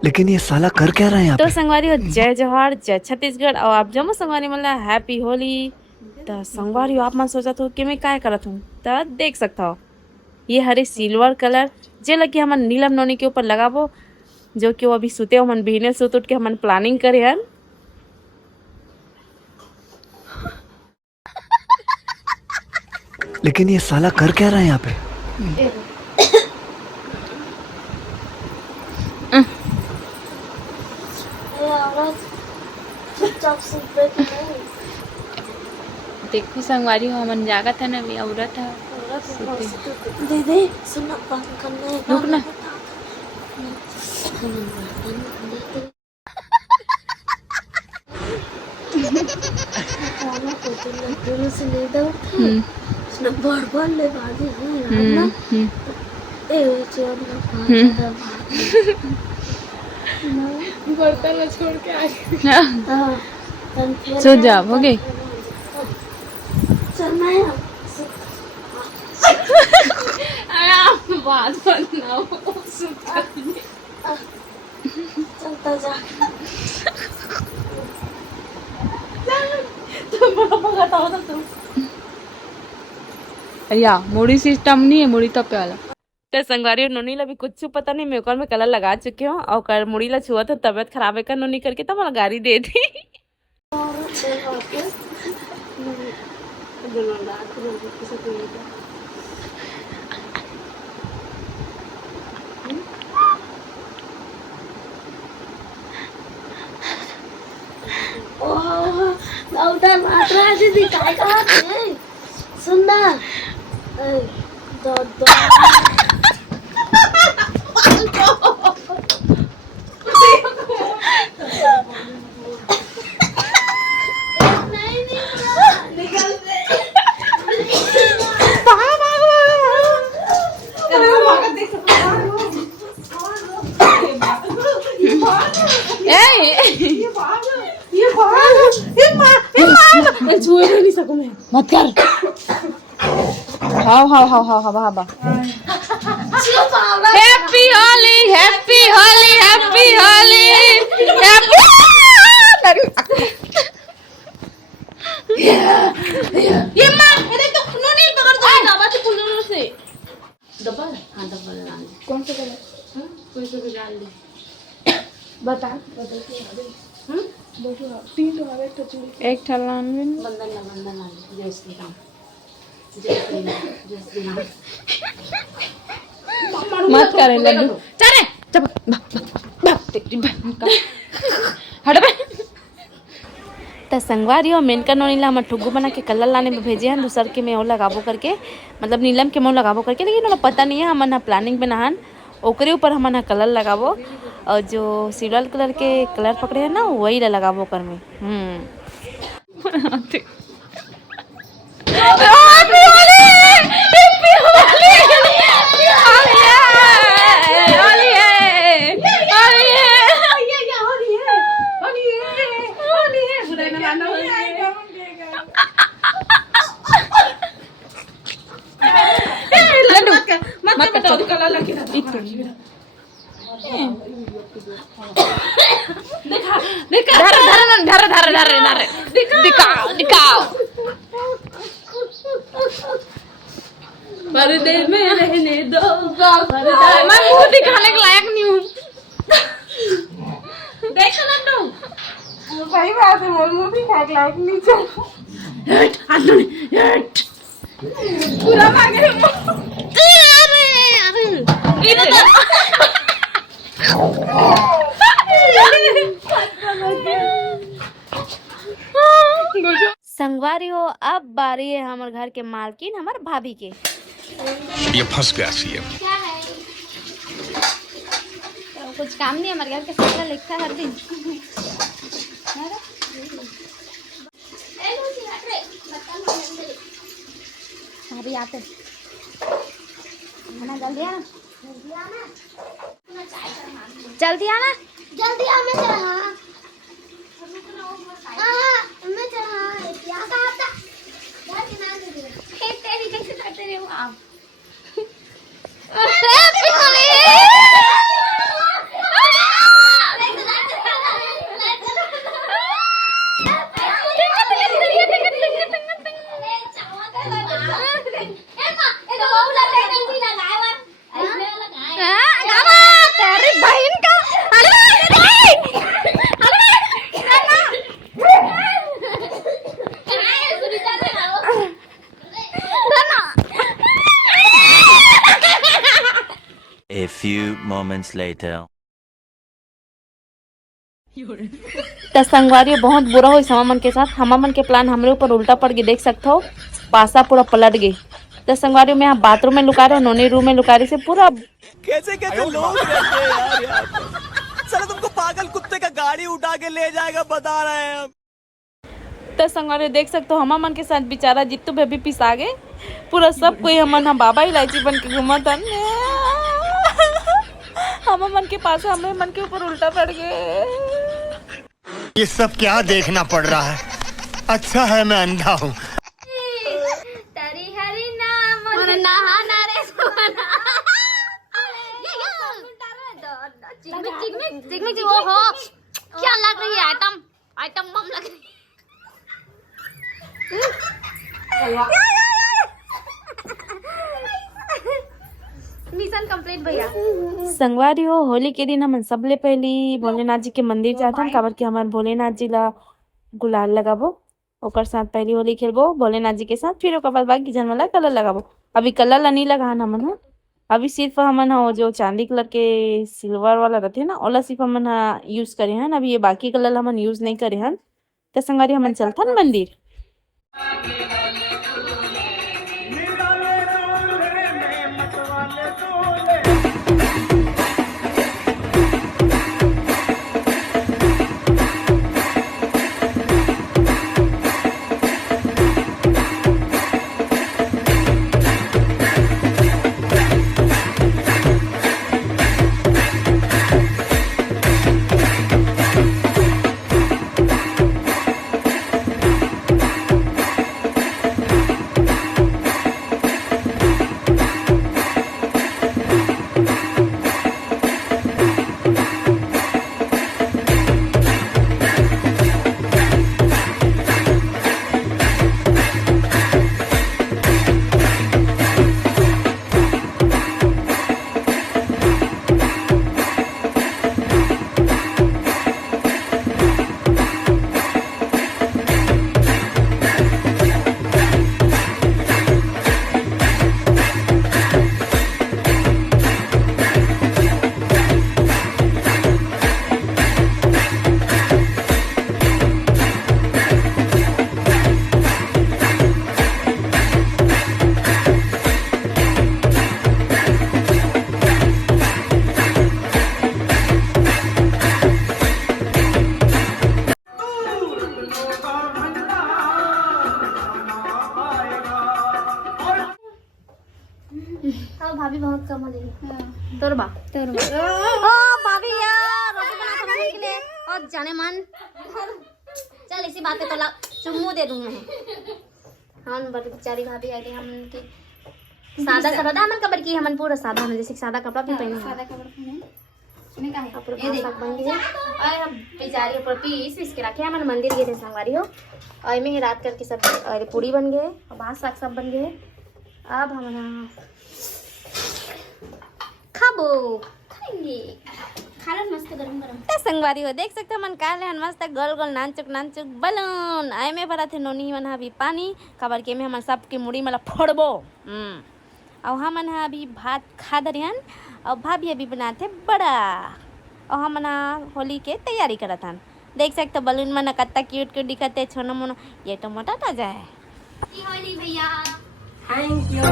लेकिन ये साला कर क्या रहा है यहाँ तो पे? संगवारी हो जय जवाहर जय छत्तीसगढ़ और आप जम्मू संगवारी मतलब हैप्पी होली। तो संगवारी हो आप मन सोचा तो कि मैं काय करत हूँ तो देख सकता हो ये हरे सिल्वर कलर जे लगे हमन नीलम नोनी के ऊपर लगाबो जो कि वो अभी सुते हो मन बिहने सुत उठ के हमन प्लानिंग करे हन। लेकिन ये साला कर क्या रहा है यहाँ पे? देखो संगवारी हो हमन जागत है ना अभी औरत है दीदी सुनो बात करने रुक ना बड़ ले बाजी है ना ए बर्तन छोड़ के आ गए सो जा हो गई चलना है बात बनाओ चलता जा या मुड़ी सिस्टम नहीं है मुड़ी तपे वाला तो संगवारी और नोनी ला भी कुछ पता नहीं मेरे को में कलर लगा चुके हो और कर मुड़ी ला छुआ तो तबियत खराब है कर नोनी करके तो मला गाड़ी दे दी उधर मार रहा है दीदी काय कहा सुन ना दो दो मत कर how how how how how how happy Holi happy Holi happy Holi happy ये मां अरे तो नोनी पकड़ दो दबा से फूलों से डबल हां डबल डाल कौन सा कलर कोई सा भी डाल दे बता बदल के तीन तो हवे तो एक ठलान में बंदन जय श्री राम जय श्री राम मत करे लड्डू चले चल हट बे तो संगवारी और मेनका नोनी ला हम ठुग्गू बना के कलर लाने में भेजे हैं दूसर के में और लगाबो करके मतलब नीलम के में लगाबो करके लेकिन उन्हें पता नहीं है हमन प्लानिंग में नहान ओकरे ऊपर हमन कलर लगाबो और जो सिल्वर कलर के कलर पकड़े हैं ना वही ला लगाबो कर में दिखाओ पर्दे में रहने दो मैं मुंह दिखाने के लायक नहीं हूँ देखो ना तुम सही बात है मुंह दिखाने के लायक नहीं चल हट पूरा मांगे संगवारी हो अब बारी है हमारे घर के मालकिन हमारे भाभी के ये फंस गया सीएम तो कुछ काम नहीं हमारे घर के सारा लिखता है हर दिन भाभी आते जल्दी आना जल्दी आना जल्दी आ मैं चढ़ा मैं चढ़ा क्या कहा था यार किना दे दे तेरी कैसे करते रहे हो आप हैप्पी होली moments later. तो संगवारी बहुत बुरा हुई समा मन के साथ। हमा मन के प्लान हमरे ऊपर उल्टा पड़ गई, देख सकते हो पासा पूरा पलट गई। तो संगवारी में यहाँ बाथरूम में लुका रहे, नोनी रूम में लुका रही से पूरा कैसे कैसे लोग रहते हैं यार यहाँ पे। साला तुमको पागल कुत्ते का गाड़ी उठा के ले जाएगा बता रहे हैं हम। तो संगवारी देख सकते हो हमा मन के साथ बेचारा जित्तू बेबी पिसा गए पूरा सब कोई हमन हम बाबा इलायची बन के घूमा था। हमा मन के पास हमें मन के ऊपर उल्टा पड़ गए। ये सब क्या देखना पड़ रहा है? अच्छा है मैं अंधा हूँ। तेरी हरी नाम और नहाना रे सोना। चिकमिक वो हो क्या लग रही है आइटम बम लग रही मिशन कंप्लीट भैया। संगवारी हो होली के दिन हम सबले पहली भोलेनाथ जी के मंदिर जाता हम, काबर कि हमार भोलेनाथ जी ला गुलाल लगाबो, ओकर साथ पहली होली खेलबो भोलेनाथ जी के साथ, फिर ओकर बाद बाकी जन वाला कलर लगाबो। अभी कलर ला नहीं लगाना हमन, अभी सिर्फ हमन हो जो चांदी कलर के सिल्वर वाला रहते ना ओला सिर्फ हमन यूज करे हैं। अभी ये बाकी कलर हमन यूज नहीं करे हैं। तो संगवारी हमन चलथन मंदिर। भाभी बहुत कम हो रही तोरबा ओ भाभी यार रोटी बना खाने के लिए और जाने मन चल इसी बात पे तो चुम्मू दे दूं मैं। हम बेचारी भाभी आई हम की सादा सादा हमन कबर की हमन पूरा सादा हम जैसे सादा कपड़ा भी पहने सादा कपड़ा पहने ने का है पूरा पोशाक बन गई है। और हम बेचारी ऊपर पीस के रखे हमन मंदिर गए थे संगवारी हो और में ही रात करके सब और पूरी बन गए और भात साग सब बन गए। अब हम खाबो खाएंगे खाना मस्त गरम गरम। तो संगवारी हो देख सकते मन काले हन मस्त गोल गोल नानचुक बलून आए में भरा थे नोनी मन अभी पानी काबर के में हम सब के मुड़ी मला फोड़बो। और हमन अभी भात खा दरियन और भाभी अभी बनाते बड़ा और हम होली के तैयारी करत हन। देख सकते बलून मन कत्ता क्यूट क्यूट दिखते छोनो मोनो ये तो मोटा ताजा है। होली भैया thank you.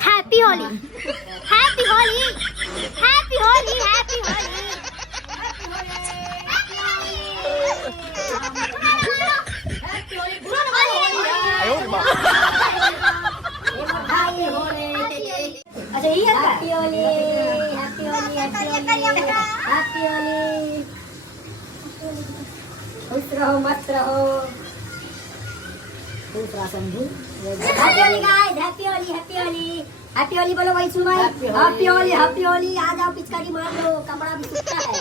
Happy Holi happy Holi happy Holi happy Holi. अच्छा ये happy Holi happy Holi happy Holi happy Holi. खुश रहो मस्त रहो दूसरा Sandhu. Happy Holi guys happy Holi happy Holi happy Holi बोलो भाई सुनो हैप्पी होली आ जाओ पिचकारी मार लो कपड़ा भी सूखा है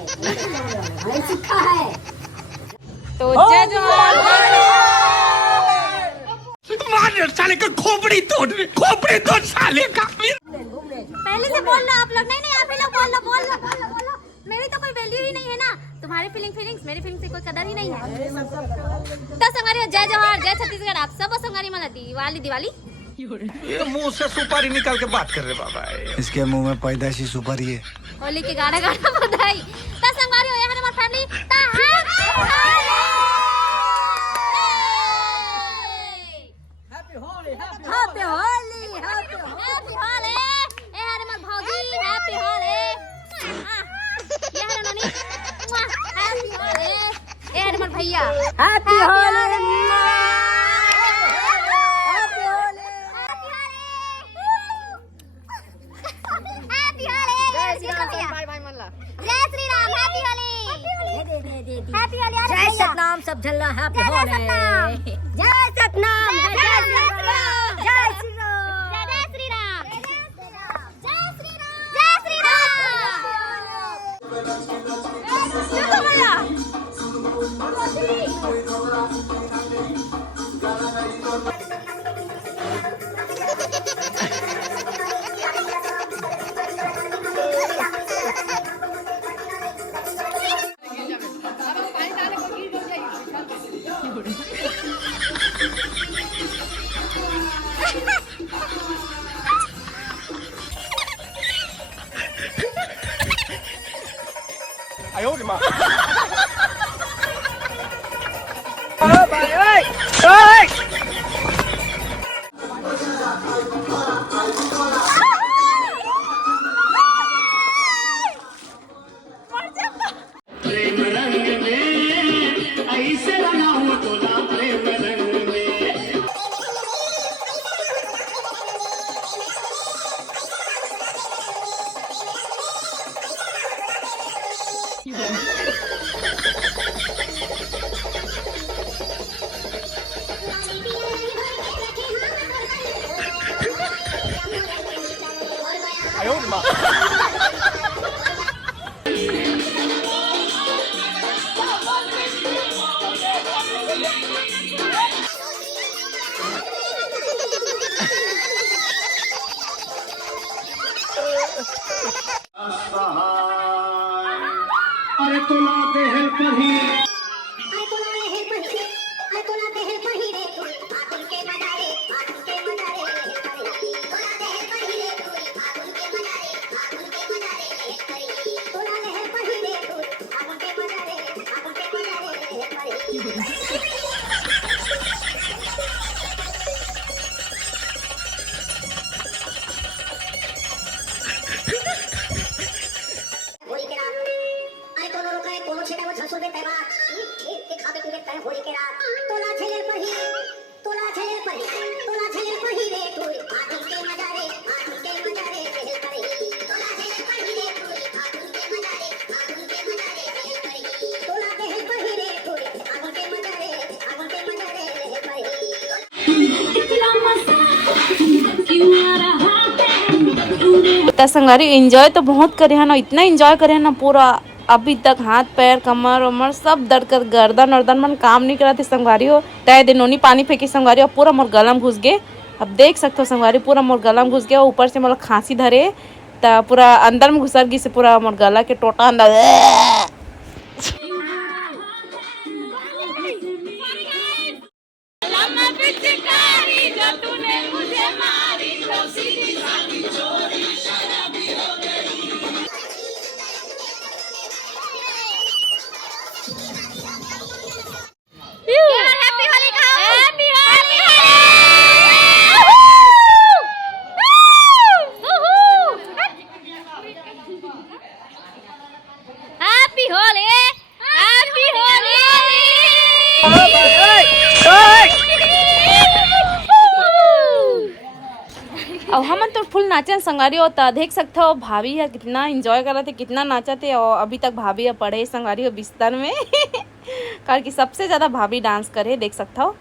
नहीं सूखा है तो जय जवान मार साले का खोपड़ी तोड़ साले का। पहले से बोल रहा आप लोग नहीं आप लोग बोलो। मेरी तो कोई वैल्यू ही नहीं है ना। तुम्हारी फीलिंग्स मेरी फीलिंग से कोई कदर ही नहीं है। तो संगारी जय जवाहर जय छत्तीसगढ़। आप सब संगारी माना दिवाली। ये मुंह से सुपारी निकाल के बात कर रहे बाबा। इसके मुंह में पैदाइशी सुपारी है। होली के गाना बधाई। तो संगारी हो हमारे फैमिली ता हैप्पी होली। ए हरे मत भौजी हैप्पी होली। ये हरे नोनी हैप्पी होली। ए हरे मत भैया हैप्पी होली। जय सतनाम सब झल्ला हैप्पी होली। जय सतनाम जय श्री राम जय श्री राम जय श्री अरे तोला देहल पर ही संगारी एंजॉय तो बहुत करे हैं ना, इतना एंजॉय करे हैं ना पूरा। अभी तक हाथ पैर कमर उमर सब दर्द कर, गर्दन वर्दन मन काम नहीं करा थे संगवारी हो। तय दिनोनी पानी फेंकी संगवारी और पूरा मोर गलम घुस गए। अब देख सकते हो संगवारी पूरा मोर गलम घुस गया। ऊपर से मतलब खांसी धरे तो पूरा अंदर में घुसर गई से पूरा मोर गला के टोटा अंदर। और हम तो फुल नाचन संगारी होता देख सकते हो। भाभी है कितना एंजॉय कर रहे थे, कितना नाचा थे। और अभी तक भाभी है पड़े संगारी हो बिस्तर में कारण कि सबसे ज़्यादा भाभी डांस करे देख सकते हो।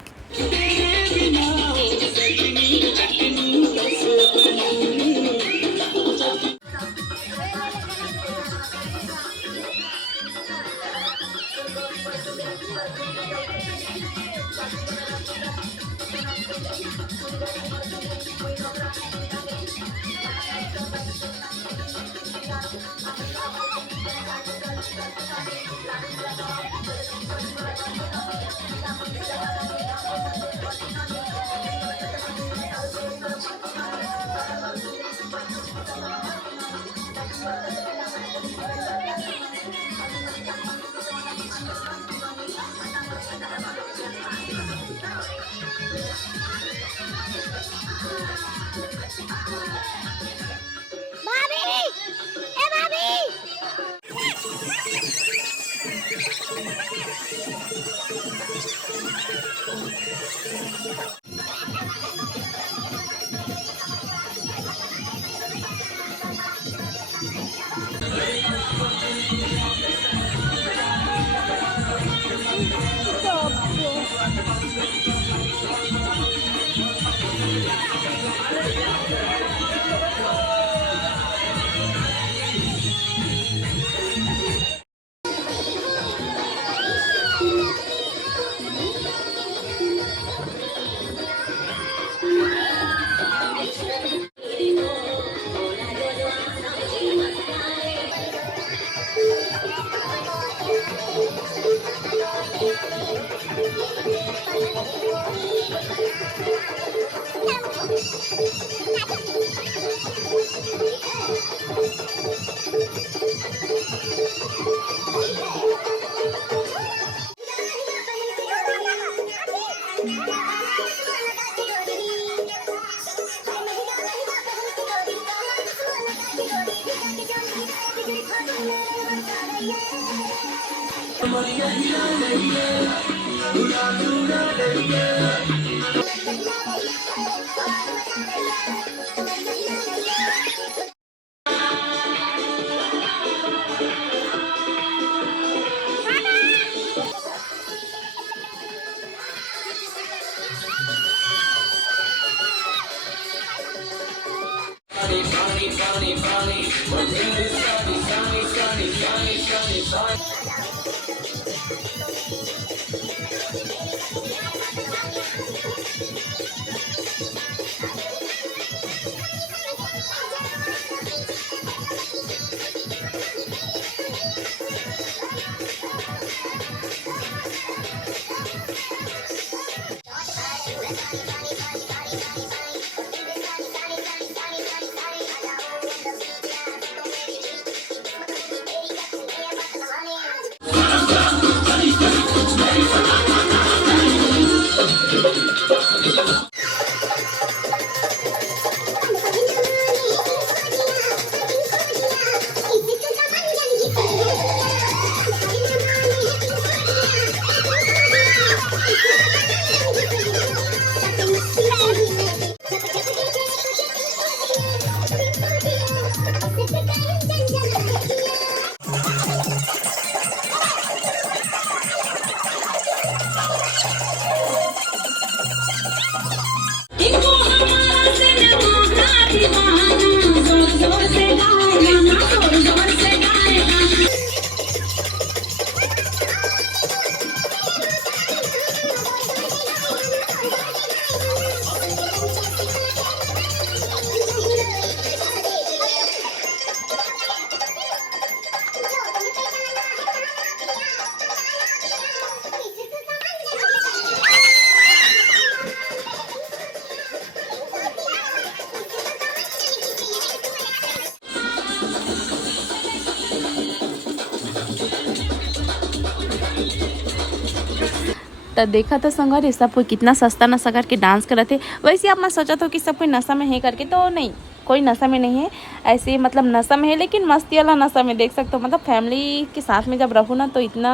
तो देखा तो संगवारी सब कोई कितना सस्ता नशा करके डांस कर रहे थे। वैसे आप मैं सोचा था कि सब कोई नशा में है करके, तो नहीं, कोई नशा में नहीं है, ऐसे मतलब नशा में है लेकिन मस्ती वाला नशा में। देख सकते हो मतलब फैमिली के साथ में जब रहूँ ना तो इतना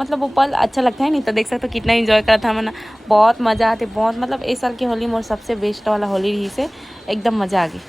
मतलब वो पल अच्छा लगता है। नहीं तो देख सकते हो कितना एंजॉय करा था मैंने, बहुत मज़ा आते, बहुत मतलब इस साल की होली मोर सबसे बेस्ट वाला होली रही से, एकदम मज़ा आ गई।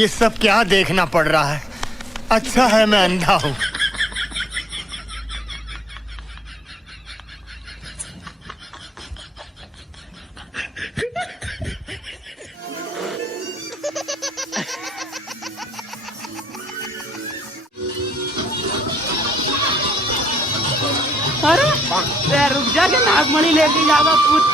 ये सब क्या देखना पड़ रहा है? अच्छा है मैं अंधा हूँ। अरे रुक जा के नागमणि लेके जावा पूछ।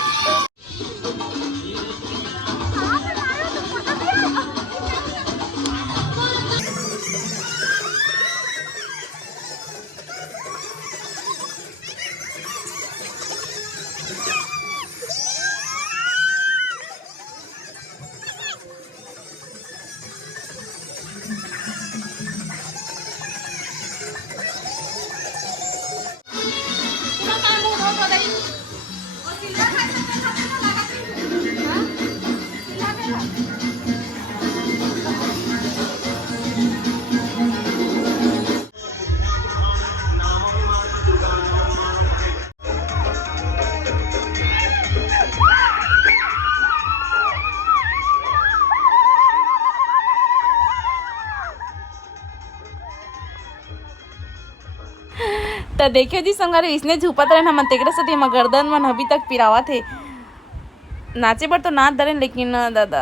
तर देखियो जी संगारे इसने झुपत रहे हम तेकरासाठी मग गर्दन मन अभी तक पिरावा थे नाचे पर तो नाच दरे लेकिन दादा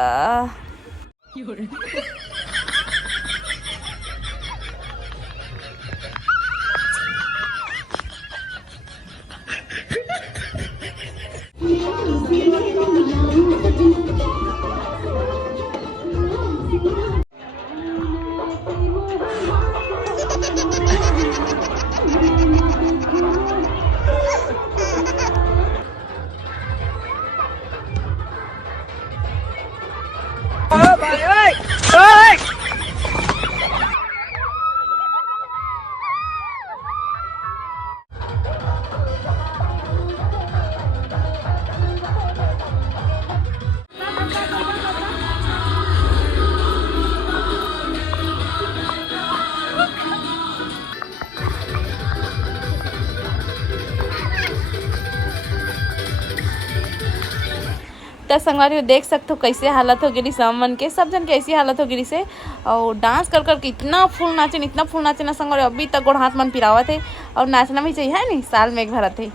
तो संगवारी देख सकते हो कैसे हालत हो गई सब मन के सब जन के ऐसी हालत हो गई से और डांस कर कर के इतना फुल नाचे ना संगवारी अभी तक गोड़ हाथ मन पिरावा थे और नाचना भी चाहिए है नहीं साल में एक भरा थे।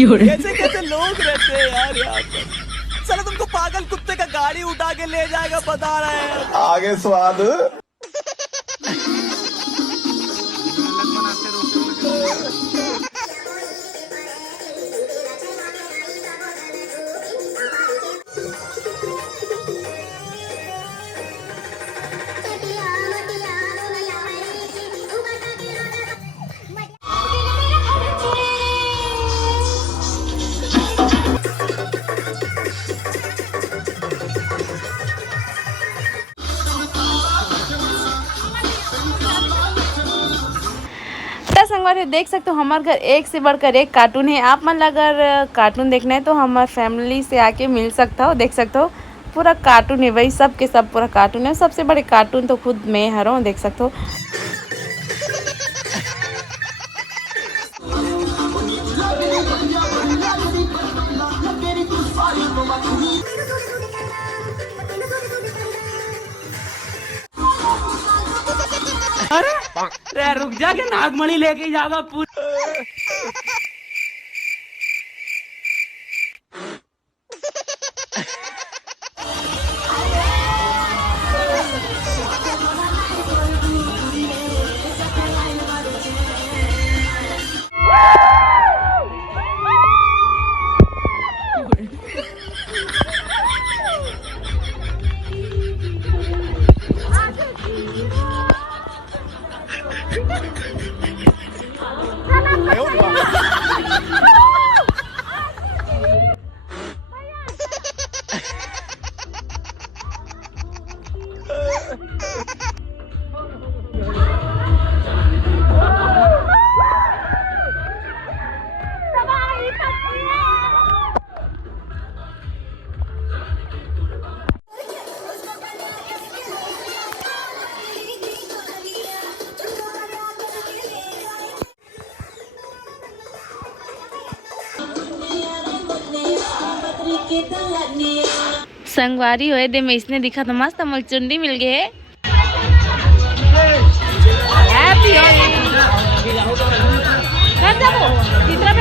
कैसे कैसे लोग रहते हैं यार यहाँ पर। साला तुमको पागल कुत्ते का गाड़ी उठा के ले जाएगा बता रहे हैं। आगे स्वाद संगवारी देख सकते हो हमारे घर एक से बढ़कर एक कार्टून है। आप मन अगर कार्टून देखना है तो हमारे फैमिली से आके मिल सकता हो। देख सकते हो पूरा कार्टून है भाई, सब के सब पूरा कार्टून है। सबसे बड़े कार्टून तो खुद मैं हूँ, देख सकते हो। अरे रुक जा के नागमणि लेके जाएगा पूरा। संगवारी होए दे में इसने दिखा तो मस्त अमल चुंडी मिल गए। हैप्पी हो चित्रा